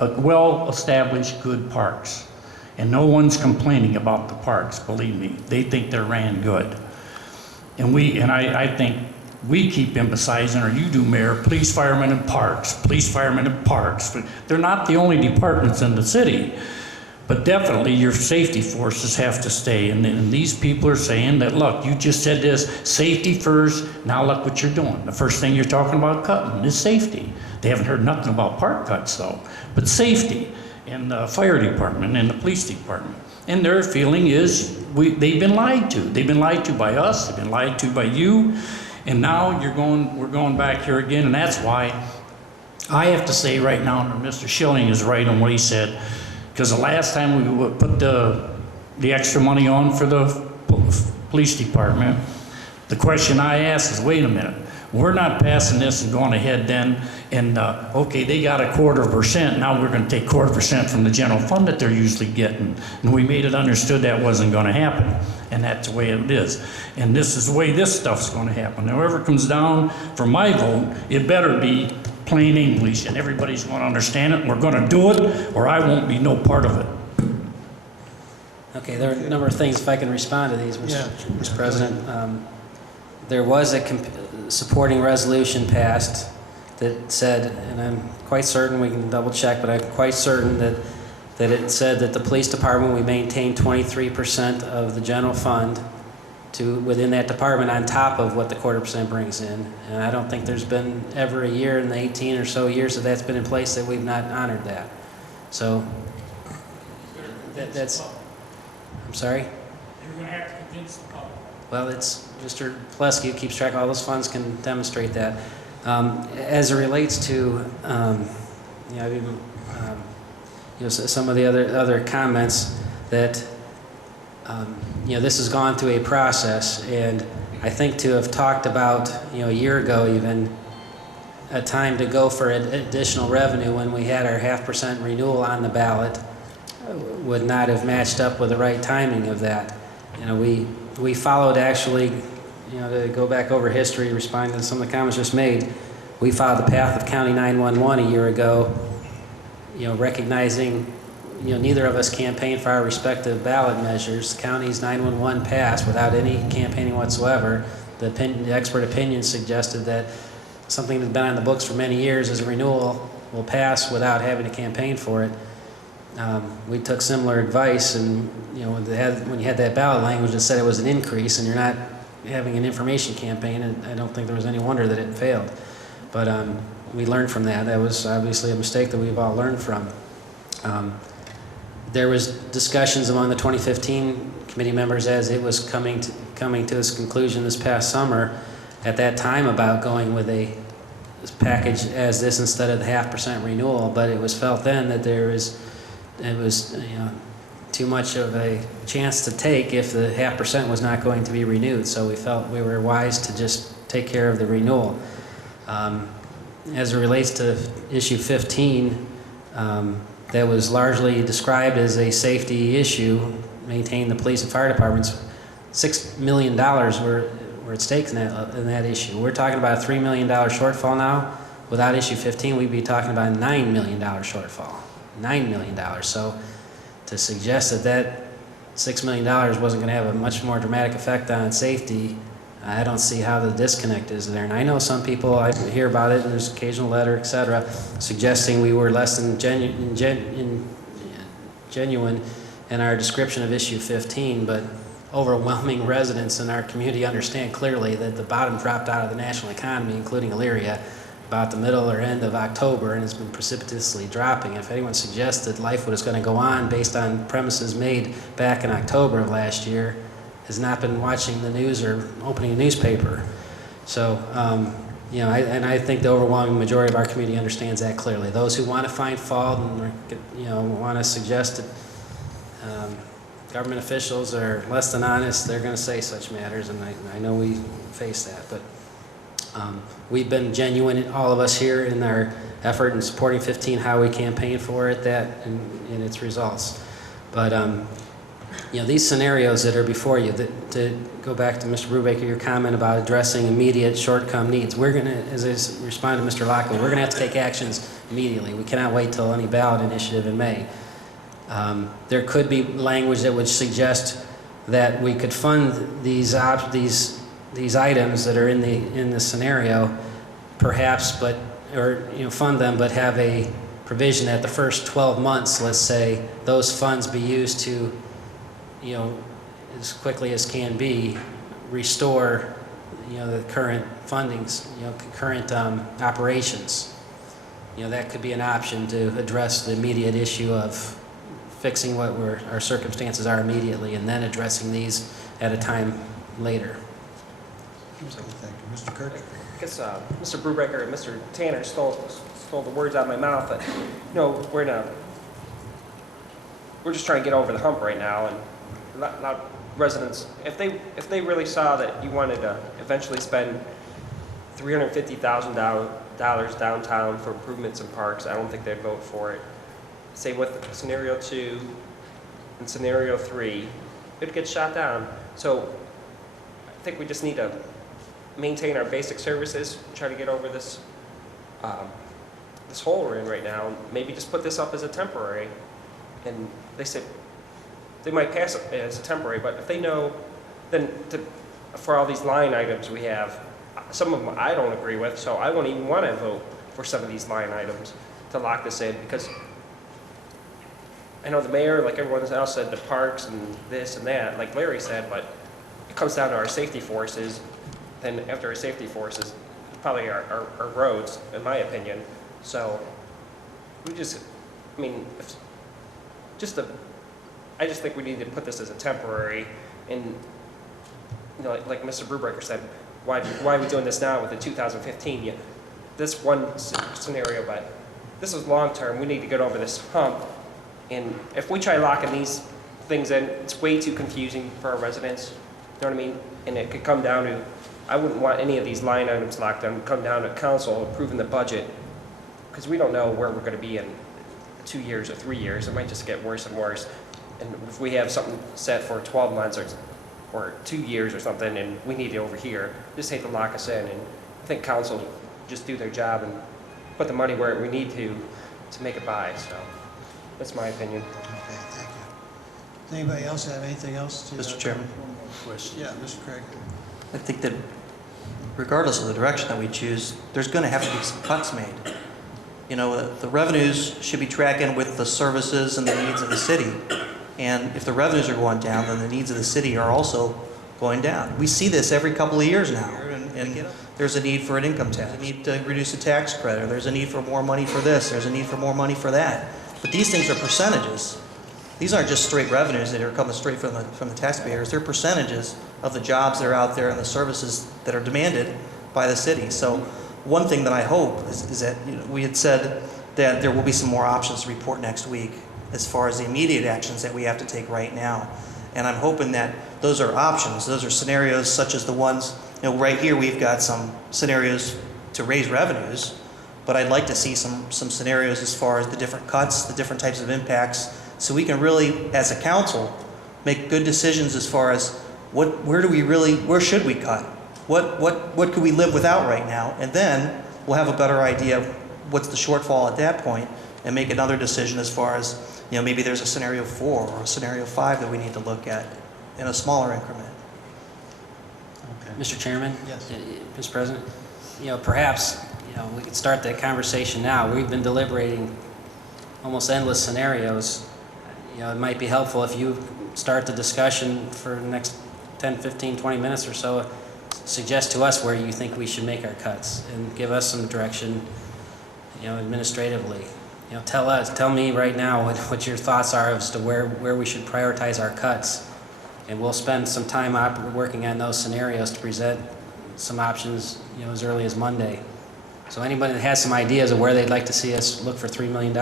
well-established, good parks. And no one's complaining about the parks, believe me. They think they're ran good. And I think we keep emphasizing, or you do, Mayor, police, firemen, and parks, police, firemen, and parks. But they're not the only departments in the city. But definitely your safety forces have to stay. And these people are saying that, look, you just said this, safety first, now look what you're doing. The first thing you're talking about cutting is safety. They haven't heard nothing about park cuts though, but safety, and the fire department and the police department. And their feeling is they've been lied to. They've been lied to by us, they've been lied to by you, and now we're going back here again, and that's why I have to say right now that Mr. Schilling is right on what he said. Because the last time we put the extra money on for the police department, the question I asked is, wait a minute, we're not passing this and going ahead then and, okay, they got 1/4%, now we're going to take 1/4% from the general fund that they're usually getting. And we made it understood that wasn't going to happen. And that's the way it is. And this is the way this stuff's going to happen. Whoever comes down for my vote, it better be plain English, and everybody's going to understand it, and we're going to do it, or I won't be no part of it. Okay, there are a number of things, if I can respond to these, Mr. President. There was a supporting resolution passed that said, and I'm quite certain, we can double check, but I'm quite certain that it said that the police department, we maintain 23% of the general fund within that department on top of what the 1/4% brings in. And I don't think there's been ever a year in the 18 or so years that that's been in place that we've not honored that. So that's, I'm sorry? You're going to have to convince the public. Well, it's Mr. Plesky who keeps track of all those funds can demonstrate that. As it relates to, some of the other comments that, this has gone through a process, and I think to have talked about, a year ago even, a time to go for additional revenue when we had our 0.5% renewal on the ballot would not have matched up with the right timing of that. We followed actually, to go back over history, responding to some of the comments just made, we followed the path of County 911 a year ago, recognizing neither of us campaigned for our respective ballot measures. The county's 911 passed without any campaigning whatsoever. The expert opinion suggested that something that's been on the books for many years as a renewal will pass without having to campaign for it. We took similar advice, and when you had that ballot language that said it was an increase and you're not having an information campaign, and I don't think there was any wonder that it failed. But we learned from that. That was obviously a mistake that we've all learned from. There was discussions among the 2015 committee members as it was coming to its conclusion this past summer at that time about going with a package as this instead of the 0.5% renewal, but it was felt then that it was too much of a chance to take if the 0.5% was not going to be renewed, so we felt we were wise to just take care of the renewal. As it relates to issue 15, that was largely described as a safety issue, maintaining the police and fire departments. $6 million were at stake in that issue. We're talking about a $3 million shortfall now. Without issue 15, we'd be talking about a $9 million shortfall. $9 million. So to suggest that $6 million wasn't going to have a much more dramatic effect on safety, I don't see how the disconnect is there. And I know some people, I hear about it, and there's occasional letter, etc., suggesting we were less than genuine in our description of issue 15, but overwhelming residents in our community understand clearly that the bottom dropped out of the national economy, including Elyria, about the middle or end of October, and it's been precipitously dropping. If anyone suggests that life was going to go on based on premises made back in October of last year, has not been watching the news or opening a newspaper. So, I think the overwhelming majority of our community understands that clearly. Those who want to find fault and want to suggest that government officials are less than honest, they're going to say such matters, and I know we face that. But we've been genuine, all of us here, in our effort in supporting 15, how we campaigned for it, that and its results. But these scenarios that are before you, to go back to Mr. Brubaker, your comment about addressing immediate short-term needs, we're going to, as I respond to Mr. Lockwood, we're going to have to take actions immediately. We cannot wait till any ballot initiative in May. There could be language that would suggest that we could fund these items that are in the scenario, perhaps, fund them, but have a provision that the first 12 months, let's say, those funds be used to, as quickly as can be, restore, the current fundings, current operations. That could be an option to address the immediate issue of fixing what our circumstances are immediately, and then addressing these at a time later. Thank you. Mr. Kirk? I guess Mr. Brubaker and Mr. Tanner stole the words out of my mouth. That, we're just trying to get over the hump right now, and not residents. If they really saw that you wanted to eventually spend $350,000 downtown for improvements in parks, I don't think they'd vote for it. Same with scenario 2 and scenario 3, it gets shot down. So I think we just need to maintain our basic services, try to get over this this hole we're in right now. Maybe just put this up as a temporary. And they said they might pass it as a temporary, but if they know, then for all these line items we have, some of them I don't agree with, so I won't even want to vote for some of these line items to lock this in, because I know the mayor, like everyone else said, the parks and this and that, like Larry said, but it comes down to our safety forces. Then after our safety forces, probably our roads, in my opinion. So we just, I just think we need to put this as a temporary, and like Mr. Brubaker said, why are we doing this now with the 2015? This one scenario, but this is long term. We need to get over this hump, and if we try locking these things in, it's way too confusing for our residents. You know what I mean? And it could come down to, I wouldn't want any of these line items locked down. Come down to council approving the budget, because we don't know where we're going to be in 2 years or 3 years. It might just get worse and worse. And if we have something set for 12 months or 2 years or something, and we need it over here, just hate to lock us in. And I think council just do their job and put the money where we need to make it by. So that's my opinion. Okay, thank you. Does anybody else have anything else to? Mr. Chairman. Yeah, Mr. Craig. I think that regardless of the direction that we choose, there's going to have to be some cuts made. The revenues should be tracking with the services and the needs of the city. And if the revenues are going down, then the needs of the city are also going down. We see this every couple of years now. And there's a need for an income tax, a need to reduce a tax credit, or there's a need for more money for this, there's a need for more money for that. But these things are percentages. These aren't just straight revenues that are coming straight from the taxpayers. They're percentages of the jobs that are out there and the services that are demanded by the city. So one thing that I hope is that we had said that there will be some more options to report next week as far as the immediate actions that we have to take right now. And I'm hoping that those are options. Those are scenarios such as the ones, right here we've got some scenarios to raise revenues, but I'd like to see some scenarios as far as the different cuts, the different types of impacts, so we can really, as a council, make good decisions as far as where should we cut? What could we live without right now? And then we'll have a better idea of what's the shortfall at that point, and make another decision as far as, maybe there's a scenario 4 or a scenario 5 that we need to look at in a smaller increment. Okay. Mr. Chairman? Yes. Mr. President? Perhaps, we could start that conversation now. We've been deliberating almost endless scenarios. It might be helpful if you start the discussion for the next 10, 15, 20 minutes or so. Suggest to us where you think we should make our cuts, and give us some direction, administratively. Tell me right now what your thoughts are as to where we should prioritize our cuts. And we'll spend some time working on those scenarios to present some options, as early as Monday. So anybody that has some ideas of where they'd like to see us look for $3 million,